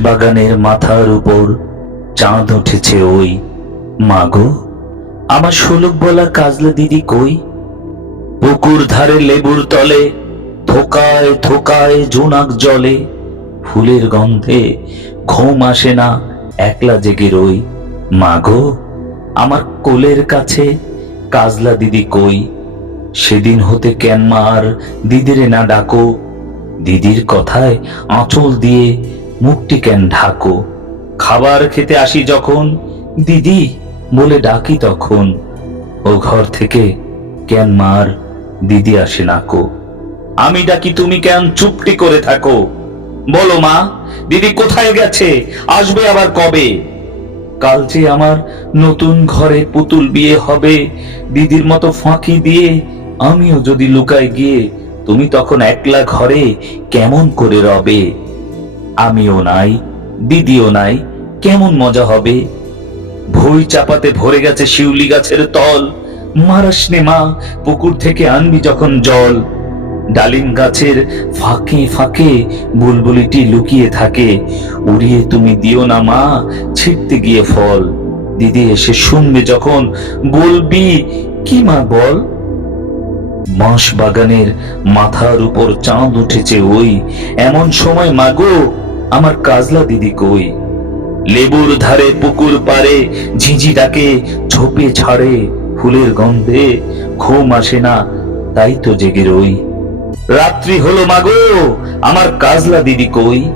বাগানের মাথার উপর চাঁদ উঠেছে ওই। মাগো, আমার শোলক বলা কাজলা দিদি কই? পুকুর ধারে লেবুর তলে, থোকায় থোকায় জোনাক জলে, ফুলের গন্ধে ঘুম আসে না একলা জেগে রই। মাগো, আমার কোলের কাছে কাজলা দিদি কই? সেদিন হতে কেন মার দিদিরে না ডাকো? দিদির কথায় আঁচল দিয়ে মুখটি কেন ঢাকো? খাবার খেতে আসি যখন, দিদি বলে ডাকি তখন। ও ঘর থেকে কেন মার, দিদি আসে নাকো আমি ডাকি তুমি কেন চুপটি করে থাকো? বলো মা, দিদি কোথায় গেছে? আসবে আবার কবে? কাল যে আমার নতুন ঘরে পুতুল বিয়ে হবে, দিদির মতো ফাঁকি দিয়ে আমিও যদি লুকায় গিয়ে, তুমি তখন একলা ঘরে কেমন করে রবে? আমিও নাই, দিদিও নাই, কেমন মজা হবে? ভুই চাপাতে ভরে গেছে শিউলি গাছের তল মারাসনে মা, পুকুর থেকে আনবি যখন জল। ডালিম গাছের ফাঁকে ফাঁকে বুলবুলিটি লুকিয়ে থাকে, উড়িয়ে তুমি দিও না মা, ছিটতে গিয়ে ফল। দিদি এসে শুনবে যখন, বলবি, কি মা বল? বাঁশ বাগানের মাথার উপর চাঁদ উঠেছে ওই, এমন সময় মাগো আমার কাজলা দিদি কই? লেবুর ধারে পুকুর পারে ঝিঁঝি ডাকে, ঝোপে ছাড়ে ফুলের গন্ধে, ঘুম আসে না, তাই তো জেগে রই। রাত্রি হলো মাগো, আমার কাজলা দিদি কই?